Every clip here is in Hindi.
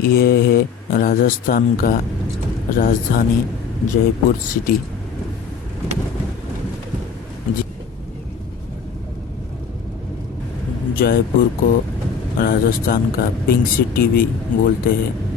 ये है राजस्थान का राजधानी जयपुर सिटी। जयपुर को राजस्थान का पिंक सिटी भी बोलते हैं।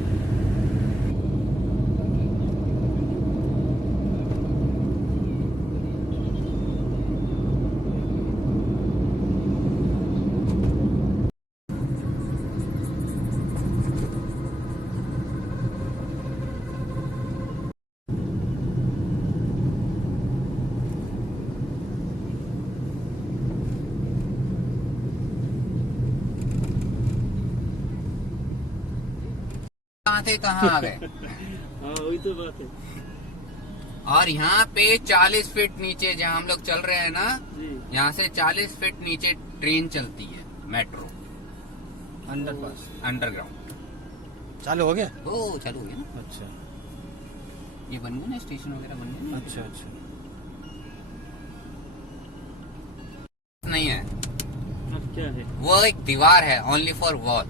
कहाँ थे कहाँ आ गए। हाँ वही तो बात है और यहाँ पे 40 फीट नीचे जहाँ हम लोग चल रहे हैं ना, जी। यहाँ से 40 फीट नीचे ट्रेन चलती है, मेट्रो अंडरपास अंडरग्राउंड। चालू हो गया। ओ चालू हो गया ना, अच्छा ये बन गया ना, स्टेशन वगैरह बन गया ना। अच्छा अच्छा। नहीं है, अब क्या है? वो एक दीवार है, ओनली फॉर वॉल।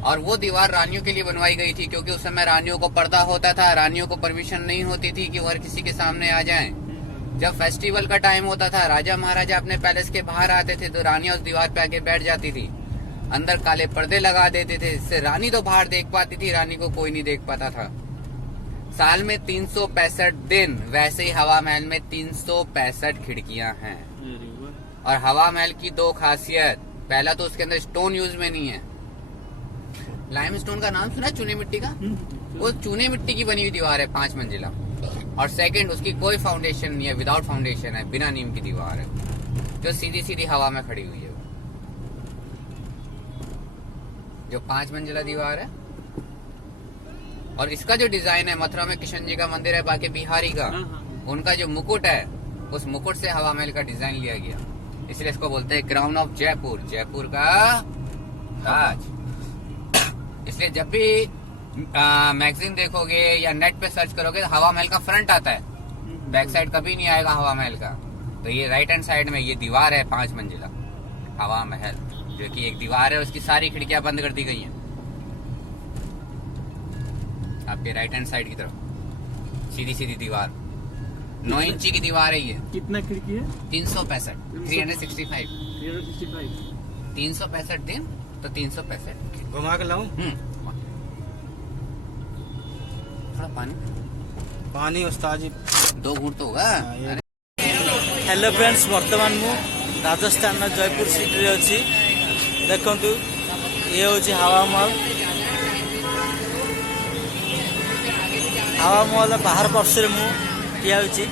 और वो दीवार रानियों के लिए बनवाई गई थी, क्योंकि उस समय रानियों को पर्दा होता था, रानियों को परमिशन नहीं होती थी कि वो हर किसी के सामने आ जाएं। जब फेस्टिवल का टाइम होता था, राजा महाराजा अपने पैलेस के बाहर आते थे तो रानियां उस दीवार पे आके बैठ जाती थी, अंदर काले पर्दे लगा देते थे, इससे रानी तो बाहर देख पाती थी, रानी को कोई नहीं देख पाता था। साल में 365 दिन, वैसे ही हवा महल में 365 खिड़कियां हैं। अरे वाह। और हवा महल की दो खासियत, पहला तो उसके अंदर स्टोन यूज में नहीं है। लाइम स्टोन का नाम सुना है, चूने मिट्टी का? वो चूने मिट्टी की बनी हुई दीवार है, 5 मंजिला। और सेकंड, उसकी कोई फाउंडेशन नहीं है, विदाउट फाउंडेशन है, बिना नीम की दीवार है, जो सीधी सीधी हवा में खड़ी हुई है। जो 5 मंजिला दीवार है। और इसका जो डिजाइन है, मथुरा में किशन जी का मंदिर है, बाकी बिहारी का, हाँ, हाँ। उनका जो मुकुट है, उस मुकुट से हवा महल का डिजाइन लिया गया, इसलिए इसको बोलते हैं क्राउन ऑफ जयपुर, जयपुर का ताज। इसलिए जब भी मैगजीन देखोगे या नेट पे सर्च करोगे तो हवा महल का फ्रंट आता है, बैक साइड कभी नहीं आएगा हवा महल का। तो ये राइट हैंड साइड में ये दीवार है 5 मंजिला हवा महल, जो कि एक दीवार है, उसकी सारी खिड़कियां बंद कर दी गई हैं। आपके राइट हैंड साइड की तरफ सीधी सीधी दीवार, 9 इंची की दीवार है ये। कितना खिड़की है? 365 365 365। 365 दिन तो 365। घुमा के लाऊं? थोड़ा पानी, पानी उस्ताद जी 2 घूंट तो होगा। हेलो फ्रेंड्स, बर्तमान मु राजस्थान जयपुर सिटी रे अछि। देखंतु ये होची हवा महल। हवा महल बाहर पार्श्व रे मु ठिया होची।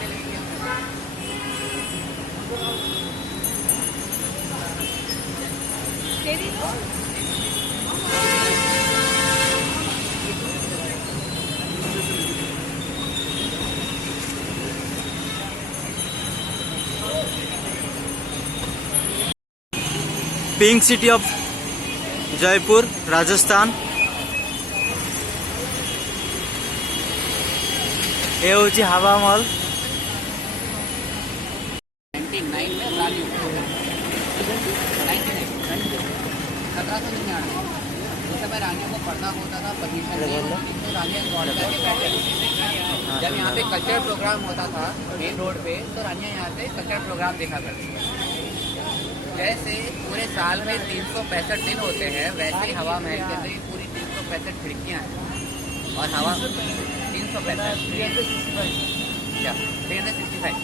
Pink city of Jaipur Rajasthan. ये होची हवा महल। 99 में रानी 99 1799 उस समय रानियों को पर्दा होता था, परमिशन नहीं होती, तो रानियां गॉड करके बैठ जाती थी। जब यहाँ पे कल्चरल प्रोग्राम होता था मेन रोड पे, तो रानियां यहाँ पे कल्चरल प्रोग्राम देखा करती थी। जैसे पूरे साल में 365 दिन होते हैं, वैसे ही हवा महल के अंदर पूरी 365 खिड़कियाँ हैं। और हवा 365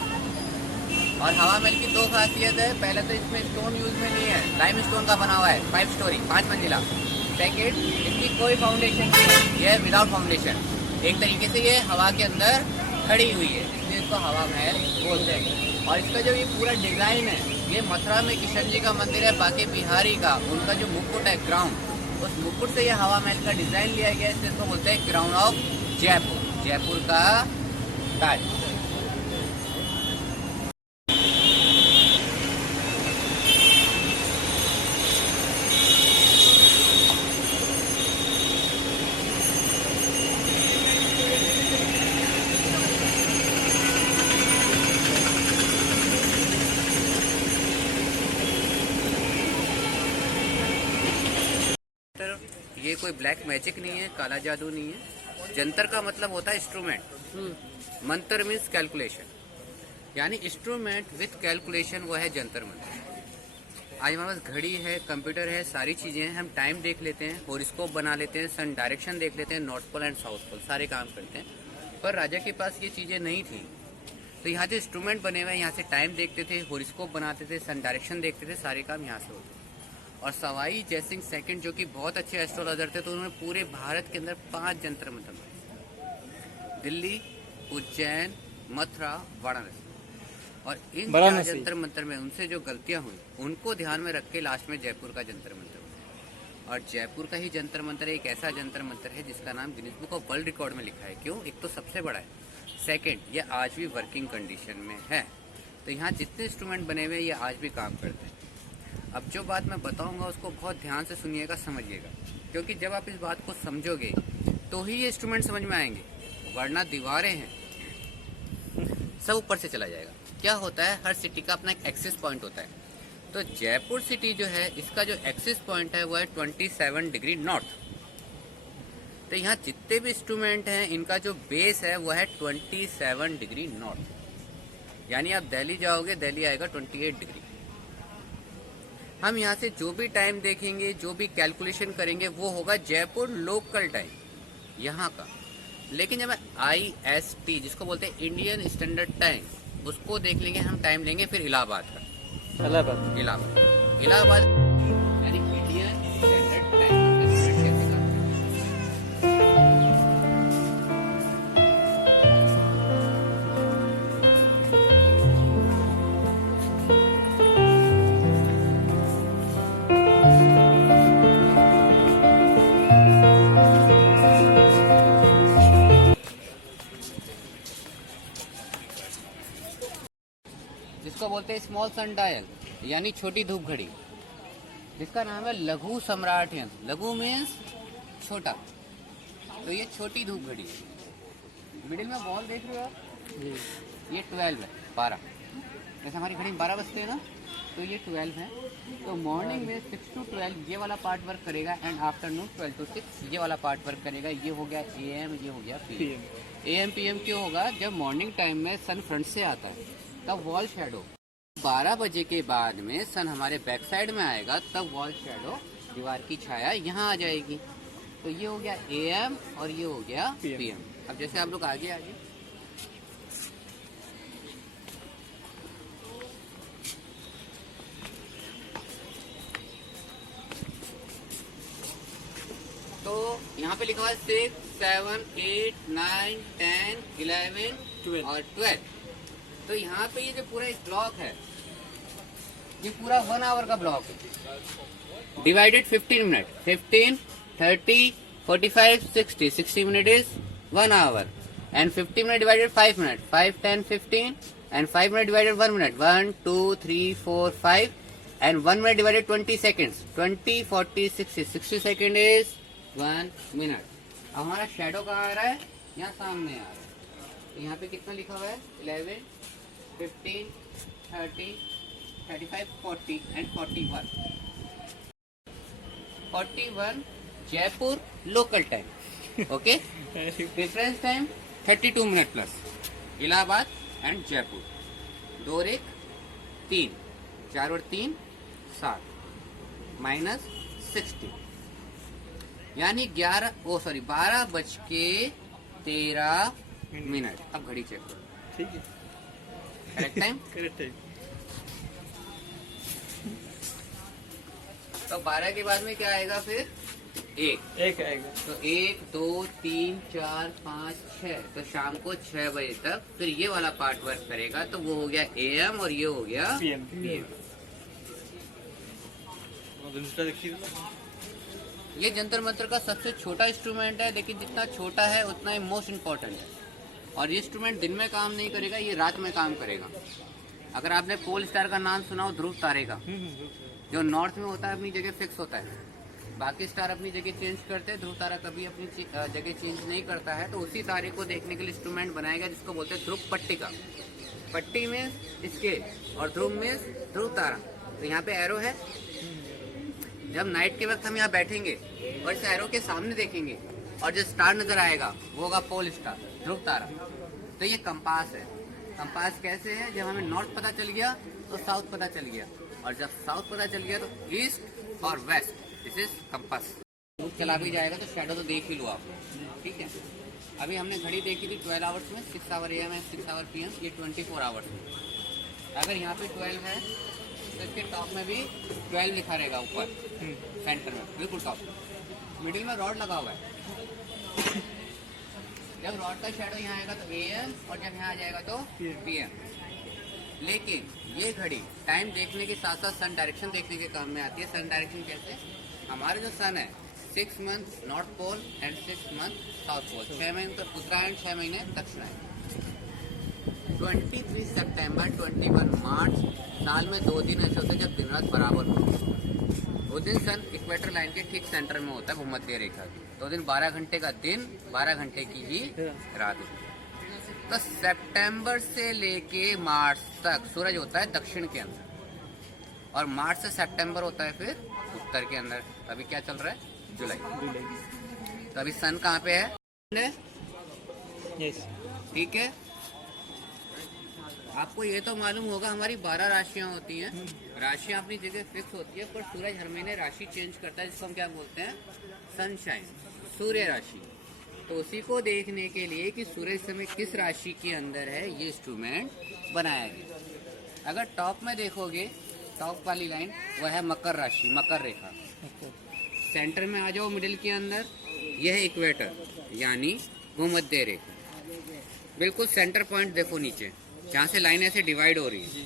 और हवा महल की 2 खासियत है। पहले तो इसमें स्टोन यूज में नहीं है, लाइम स्टोन का बना हुआ है, 5 स्टोरी 5 मंजिला। सेकेंड, इसकी कोई फाउंडेशन नहीं है, ये है विदाउट फाउंडेशन। एक तरीके से ये हवा के अंदर खड़ी हुई है, इसलिए इसको हवा महल बोलते हैं। और इसका जो ये पूरा डिजाइन है, ये मथुरा में किशन जी का मंदिर है, बाकी बिहारी का, उनका जो मुकुट है क्राउन, उस मुकुट से ये हवा महल का डिजाइन लिया गया है, इसलिए इसको बोलते हैं क्राउन ऑफ जयपुर, जयपुर का ताज। जंतर ये कोई ब्लैक मैजिक नहीं है, काला जादू नहीं है। जंतर का मतलब होता है इंस्ट्रूमेंट, मंत्र मीन्स कैलकुलेशन, यानी इंस्ट्रूमेंट विथ कैलकुलेशन वो है जंतर मंत्र। आज हमारे पास घड़ी है, कंप्यूटर है, सारी चीजें हैं, हम टाइम देख लेते हैं, हॉरोस्कोप बना लेते हैं, सन डायरेक्शन देख लेते हैं, north pole and south pole, सारे काम करते हैं। पर राजा के पास ये चीजें नहीं थी, तो यहाँ जो इंस्ट्रूमेंट बने हुए हैं, यहाँ से टाइम देखते थे, हॉरोस्कोप बनाते थे, सन डायरेक्शन देखते थे, सारे काम यहाँ से होते थे। और सवाई जयसिंह सेकंड जो कि बहुत अच्छे एस्ट्रोलॉजर थे, तो उन्होंने पूरे भारत के अंदर 5 जंतर मंत्र बनाए, दिल्ली, उज्जैन, मथुरा, वाराणसी। और इन 4 जंतर मंत्र में उनसे जो गलतियां हुई उनको ध्यान में रख के लास्ट में जयपुर का जंतर मंत्र बनाया। और जयपुर का ही जंतर मंत्र एक ऐसा जंतर मंत्र है जिसका नाम Guinness book of world record में लिखा है। क्यों? एक तो सबसे बड़ा है, सेकंड ये आज भी वर्किंग कंडीशन में है। तो यहाँ जितने इंस्ट्रूमेंट बने हुए हैं ये आज भी काम करते हैं। अब जो बात मैं बताऊंगा उसको बहुत ध्यान से सुनिएगा, समझिएगा, क्योंकि जब आप इस बात को समझोगे तो ही ये इंस्ट्रूमेंट समझ में आएंगे, वरना दीवारें हैं सब ऊपर से चला जाएगा। क्या होता है, हर सिटी का अपना एक एक्सिस पॉइंट होता है। तो जयपुर सिटी जो है इसका जो एक्सिस पॉइंट है वो है 27 डिग्री नॉर्थ। तो यहाँ जितने भी इंस्ट्रूमेंट हैं इनका जो बेस है वो है 27 डिग्री नॉर्थ। यानी आप दिल्ली जाओगे, दिल्ली आएगा 28 डिग्री। हम यहाँ से जो भी टाइम देखेंगे, जो भी कैलकुलेशन करेंगे वो होगा जयपुर लोकल टाइम यहाँ का। लेकिन जब IST जिसको बोलते हैं इंडियन स्टैंडर्ड टाइम, उसको देख लेंगे, हम टाइम लेंगे फिर इलाहाबाद का। इलाहाबाद यानी इंडियन स्टैंडर्ड टाइम। जिसको बोलते हैं स्मॉल सन डायल यानी छोटी धूप घड़ी, जिसका नाम है लघु सम्राट यंत्र। लघु मीन्स छोटा, तो ये छोटी धूप घड़ी है। मिडिल में बॉल देख रहे हो आप, ये 12 है, 12। जैसे हमारी घड़ी में 12 बजते हैं ना, तो ये 12 है। तो मॉर्निंग में 6 to 12 ये वाला पार्ट वर्क करेगा, एंड आफ्टरनून 12 to 6 ये वाला पार्ट वर्क करेगा। ये हो गया AM, ये हो गया PM। AM PM क्यों होगा? जब मॉर्निंग टाइम में सन फ्रंट से आता है तब वॉल शेडो, 12 बजे के बाद में सन हमारे बैक साइड में आएगा, तब वॉल शेडो, दीवार की छाया यहाँ आ जाएगी। तो ये हो गया AM और ये हो गया PM। अब जैसे आप लोग आगे तो यहाँ पे लिखा हुआ है 6, 7, 8, 9, 10, 11 और 12। तो यहाँ पे ये जो पूरा एक ब्लॉक है, ये पूरा 1 आवर का ब्लॉक है, divided 15 minute, 15, 30, 45, 60, 60 minute is 1 hour, and 50 minute divided 5 minute, 5, 10, 15, and 5 minute divided 1 minute, 1, 2, 3, 4, 5, and 1 minute divided 20 seconds, 20, 40, 60, 60 second is 1 minute. अब हमारा शेडो कहाँ आ रहा है? यहाँ सामने आ रहा है। तो यहाँ पे कितना लिखा हुआ है? 11, 15, 30, 35, 40 and 41। 41 Jaipur local time, okay. Difference time 32 minute plus. Allahabad and Jaipur 2 और 1 3, 4 और 3 7, माइनस 60, यानी 12 बज के 13 मिनट। अब घड़ी चेक करो, ठीक है, करेक्ट टाइम। Correct time. तो 12 के बाद में क्या आएगा फिर? 1 आएगा। तो 1, 2, 3, 4, 5, 6। तो शाम को 6 बजे तक फिर ये वाला पार्ट वर्क करेगा, तो वो हो गया AM और ये हो गया PM। दूसरा देखिए, ये जंतर मंत्र का सबसे छोटा इंस्ट्रूमेंट है, लेकिन जितना छोटा है उतना ही मोस्ट इम्पोर्टेंट है। और ये इंस्ट्रूमेंट दिन में काम नहीं करेगा, ये रात में काम करेगा। अगर आपने पोल स्टार का नाम सुना हो, ध्रुव तारे का, जो नॉर्थ में होता है अपनी जगह फिक्स होता है, बाकी स्टार अपनी जगह चेंज करते हैं, ध्रुव तारा कभी अपनी जगह चेंज नहीं करता है। तो उसी तारे को देखने के लिए इंस्ट्रूमेंट बनाया गया जिसको बोलते हैं ध्रुव पट्टिका। पट्टी में स्केल और ध्रुव में ध्रुव तारा। तो यहाँ पे एरो है, जब नाइट के वक्त हम यहाँ बैठेंगे और इस एरो के सामने देखेंगे और जो स्टार नजर आएगा वो होगा पोल स्टार, ध्रुव तारा। तो ये कंपास है। कंपास कैसे है? जब हमें नॉर्थ पता चल गया तो साउथ पता चल गया, और जब साउथ पता चल गया तो ईस्ट और वेस्ट। This is compass. चला भी जाएगा तो शेडो तो देख ही लो आप, ठीक है। अभी हमने घड़ी देखी थी 12 आवर्स में, 6 आवर AM है, 6 आवर PM, ये 24 आवर्स में। अगर यहाँ पे 12 है तो इसके टॉप में भी 12 लिखा रहेगा ऊपर सेंटर में, बिल्कुल टॉप। मिडिल में रॉड लगा हुआ है। जब रॉड का शेडो यहाँ आएगा तो AM, और जब यहाँ आ जाएगा तो PM। लेकिन ये घड़ी टाइम देखने के साथ साथ सन डायरेक्शन देखने के काम में आती है। सन डायरेक्शन कैसे? हमारे जो सन है 6 month north pole and 6 month south pole, 6 महीने तो उत्तरायण, 6 महीने दक्षिणायन। 23 सितंबर 21 मार्च साल में 2 दिन ऐसे होते हैं जब दिन रात बराबर होते हैं। वो दिन सन इक्वेटर लाइन के ठीक सेंटर में होता है, भूमध्य रेखा की। 2 दिन 12 घंटे का दिन, 12 घंटे की ही रात होती है। तो सितंबर से लेके मार्च तक सूरज होता है दक्षिण के अंदर, और मार्च से सितंबर होता है फिर उत्तर के अंदर। अभी क्या चल रहा है? जुलाई। तो अभी सन कहाँ पे है? यस। ठीक है। आपको ये तो मालूम होगा हमारी 12 राशियां होती हैं। राशियां अपनी जगह फिक्स होती है, पर सूरज हर महीने राशि चेंज करता है, जिसको हम क्या बोलते हैं? सनशाइन, सूर्य राशि। तो उसी को देखने के लिए कि सूर्य इस समय किस राशि के अंदर है, ये इंस्ट्रूमेंट बनाया गया। अगर टॉप में देखोगे, टॉप वाली लाइन वह है मकर राशि, मकर रेखा। सेंटर में आ जाओ मिडिल के अंदर, यह है इक्वेटर यानी भूमध्य रेखा। बिल्कुल सेंटर पॉइंट देखो नीचे, जहाँ से लाइन ऐसे डिवाइड हो रही है,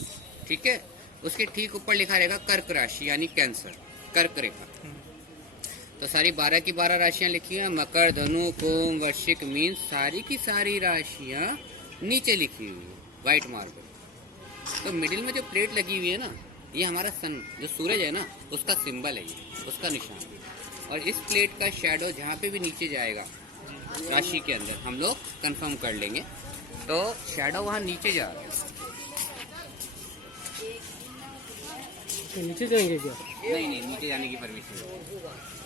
ठीक है। उसके ठीक ऊपर लिखा रहेगा कर्क राशि यानी कैंसर, कर्क रेखा। तो सारी 12 की 12 राशियां लिखी हैं। मकर, धनु, कुंभ, वृश्चिक, मीन, सारी की सारी राशियां नीचे लिखी हुई है व्हाइट मार्बल। तो मिडिल में जो प्लेट लगी हुई है ना, ये हमारा सन, जो सूरज है ना, उसका सिंबल है, ये उसका निशान। और इस प्लेट का शेडो जहाँ पे भी नीचे जाएगा राशि के अंदर, हम लोग कंफर्म कर लेंगे। तो शेडो वहाँ नीचे जा रहा है। तो नीचे जाएंगे क्या? नहीं नहीं, नीचे जाने की परमिशन,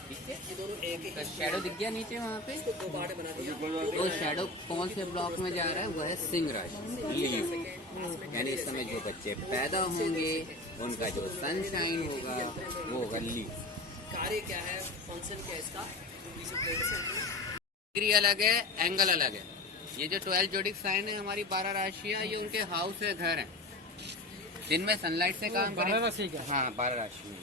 ठीक है। तो शेडो दिख गया नीचे वहाँ पे। तो शेडो कौन से ब्लॉक में जा रहा है? वह है सिंह राशि, लियो। यानी इस समय जो बच्चे पैदा होंगे उनका जो सनशाइन होगा वो होगा लियो। कार्य क्या है, फंक्शन क्या है इसका? डिग्री अलग है, एंगल अलग है। ये जो 12 जोडिक साइन है हमारी 12 राशियाँ, ये उनके हाउस है, घर है। दिन में सनलाइट से काम करें। 12 राशि क्या? हाँ, 12 राशि में।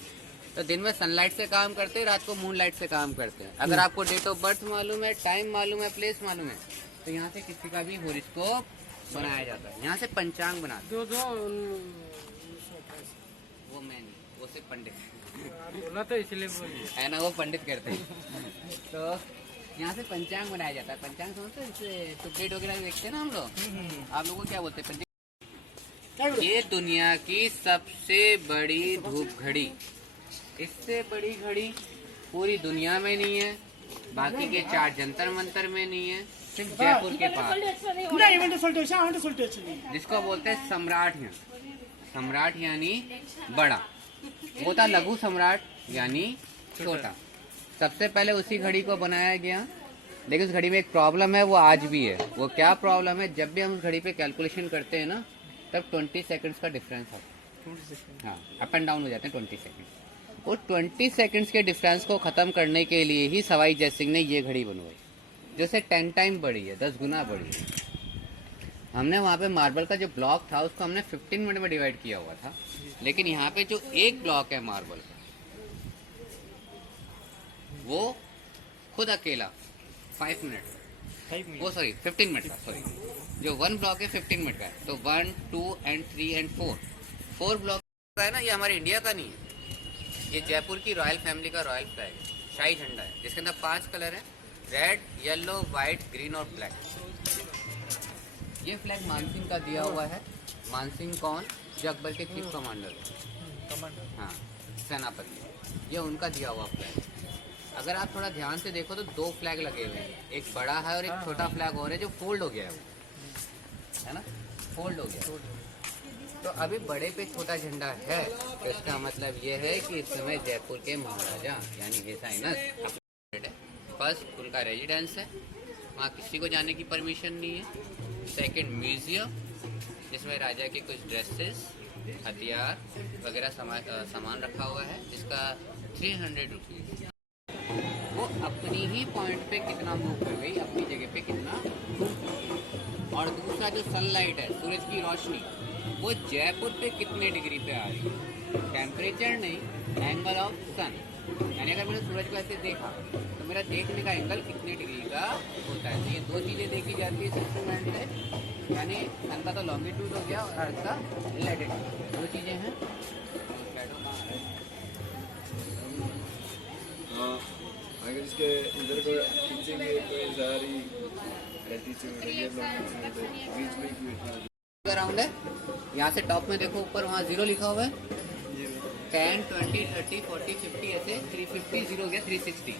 तो दिन में सनलाइट से काम करते हैं, रात को मून लाइट से काम करते हैं। अगर आपको डेट ऑफ बर्थ मालूम है, टाइम मालूम है, प्लेस मालूम है, तो यहाँ से किसी का भी हॉरोस्कोप बनाया जाता है। यहाँ से पंचांग बनाते हैं। वो मैं नहीं, वो सिर्फ पंडित बोला तो इसलिए बोलिए है ना, वो पंडित करते हैं। तो यहाँ से पंचांग बनाया जाता है। पंचांग समझते हैं, इससे तो डेट वगैरह देखते हैं ना हम लोग। आप लोगों को क्या बोलते हैं? पंडित। ये दुनिया की सबसे बड़ी धूप घड़ी, इससे बड़ी घड़ी पूरी दुनिया में नहीं है, बाकी के 4 जंतर मंतर में नहीं है, सिर्फ जयपुर के पास, जिसको बोलते हैं सम्राट। यहाँ सम्राट यानी बड़ा, वो था लघु सम्राट यानी छोटा। सबसे पहले उसी घड़ी को बनाया गया, लेकिन उस घड़ी में एक प्रॉब्लम है, वो आज भी है। वो क्या प्रॉब्लम है? जब भी हम उस घड़ी पे कैलकुलेशन करते हैं ना, तब 20 सेकंड्स का डिफरेंस आता है। हाँ, अप एंड डाउन हो जाते हैं 20 सेकंड। और 20 सेकंड्स के डिफरेंस को ख़त्म करने के लिए ही सवाई जय सिंह ने ये घड़ी बनवाई, जो से 10 टाइम बढ़ी है, 10 गुना बढ़ी है। हमने वहाँ पे मार्बल का जो ब्लॉक था उसको हमने 15 मिनट में डिवाइड किया हुआ था, लेकिन यहाँ पे जो एक ब्लॉक है मार्बल का, वो खुद अकेला 5 मिनट, वो सॉरी 15 मिनट का, सॉरी जो 1 ब्लॉक है 15 मिनट का है। तो 1, 2 एंड 3 एंड 4 ब्लॉक का है ना, ये हमारे इंडिया का नहीं है। ये जयपुर की रॉयल फैमिली का रॉयल फ्लैग है, शाही झंडा है, जिसके अंदर 5 कलर है, रेड, येलो, व्हाइट, ग्रीन और ब्लैक। ये फ्लैग मानसिंह का दिया हुआ है। मानसिंह कौन? जो अकबर के चीफ कमांडर है, हाँ, सेनापति। ये उनका दिया हुआ फ्लैग। अगर आप थोड़ा ध्यान से देखो तो 2 फ्लैग लगे हुए हैं, एक बड़ा है और एक छोटा फ्लैग और है, जो फोल्ड हो गया है, वो है ना, फोल्ड हो गया। तो अभी बड़े पे छोटा झंडा है, तो इसका मतलब ये है कि इस समय जयपुर के महाराजा यानी साइनस फर्स्ट उनका रेजिडेंस है, वहाँ किसी को जाने की परमिशन नहीं है। सेकंड म्यूजियम, जिसमें राजा के कुछ ड्रेसेस, हथियार वगैरह सामान रखा हुआ है, जिसका 300 रुपीज़। वो अपनी ही पॉइंट पे कितना मूव कर गई, अपनी जगह पे कितना मूव। और दूसरा जो सनलाइट है, सूरज की रोशनी, वो जयपुर पे कितने डिग्री पे आ रही है, टेम्परेचर नहीं, एंगल ऑफ सन। यानी अगर मैंने सूरज को ऐसे देखा तो मेरा देखने का एंगल कितने डिग्री का होता है। तो ये दो चीज़ें देखी जाती है इस इंस्ट्रूमेंट से, यानी सन का तो लॉन्गिट्यूड हो गया और अर्थ का लैटिट्यूड, दो चीज़ें हैं। अगर इसके इधर को खींचेंगे तो सारी लैटिट्यूड है, लॉन्गिट्यूड बीच में ही राउंड है। यहाँ से टॉप में देखो, ऊपर वहाँ 0 लिखा हुआ है, 10, 20, 30, 40, 50 ऐसे 350 0 हो गया 360।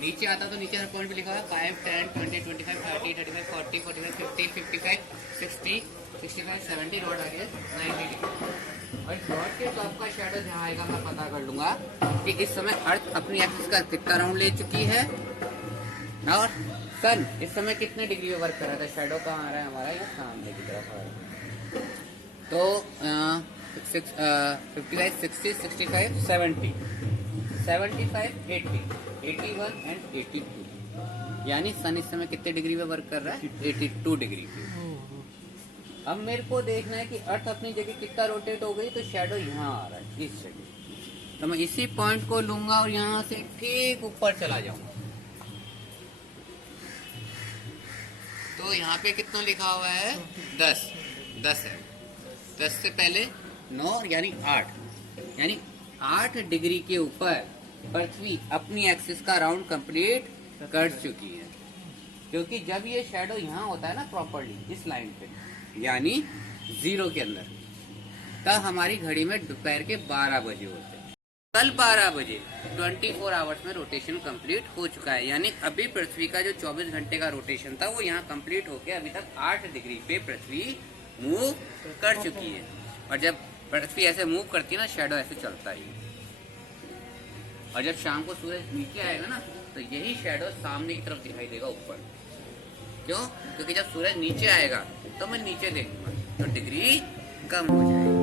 नीचे आता तो नीचे हर पॉइंट पे लिखा हुआ है 5, 10, 20, 25, 30, 35, 40, 45, 50, 55, 60, 65, 70 रॉड आ गया 90 डिग्री। और रॉड के टॉप का शेडो जहाँ आएगा मैं पता कर लूंगा कि इस समय अर्थ अपनी एक्सिस का कितना राउंड ले चुकी है और सन इस समय कितने डिग्री में वर्क कर रहा था। शेडो कहाँ आ रहा है हमारा, यहाँ सामने की तरफ आ रहा है। तो 55, 60, 65, 70, 75, 80, 81 एंड 82। यानी सन इस समय कितने डिग्री पे वर्क कर रहा है, 82 डिग्री पे। अब मेरे को देखना है कि अर्थ अपनी जगह कितना रोटेट हो गई, तो शेडो यहाँ आ रहा है इस जगह। तो मैं इसी पॉइंट को लूंगा और यहाँ से ठीक ऊपर चला जाऊंगा। तो यहाँ पे कितना लिखा हुआ है, 10 है। 10 से पहले 9 यानी 8, यानी 8 डिग्री के ऊपर पृथ्वी अपनी एक्सिस का राउंड कंप्लीट कर चुकी है। क्योंकि जब ये शेडो यहाँ होता है ना प्रॉपरली इस लाइन पे, यानी 0 के अंदर, तब हमारी घड़ी में दोपहर के 12 बजे होते हैं। कल 12 बजे 24 आवर्स में रोटेशन कंप्लीट हो चुका है। यानी अभी पृथ्वी का जो 24 घंटे का रोटेशन था वो यहाँ कंप्लीट होके अभी तक 8 डिग्री पे पृथ्वी मूव कर चुकी है। और जब पृथ्वी ऐसे मूव करती है ना, शेडो ऐसे चलता ही है। और जब शाम को सूरज नीचे आएगा ना, तो यही शेडो सामने की तरफ दिखाई देगा ऊपर। क्यों? क्योंकि जब सूरज नीचे आएगा तो मैं नीचे देखूंगा तो डिग्री कम हो जाएगी।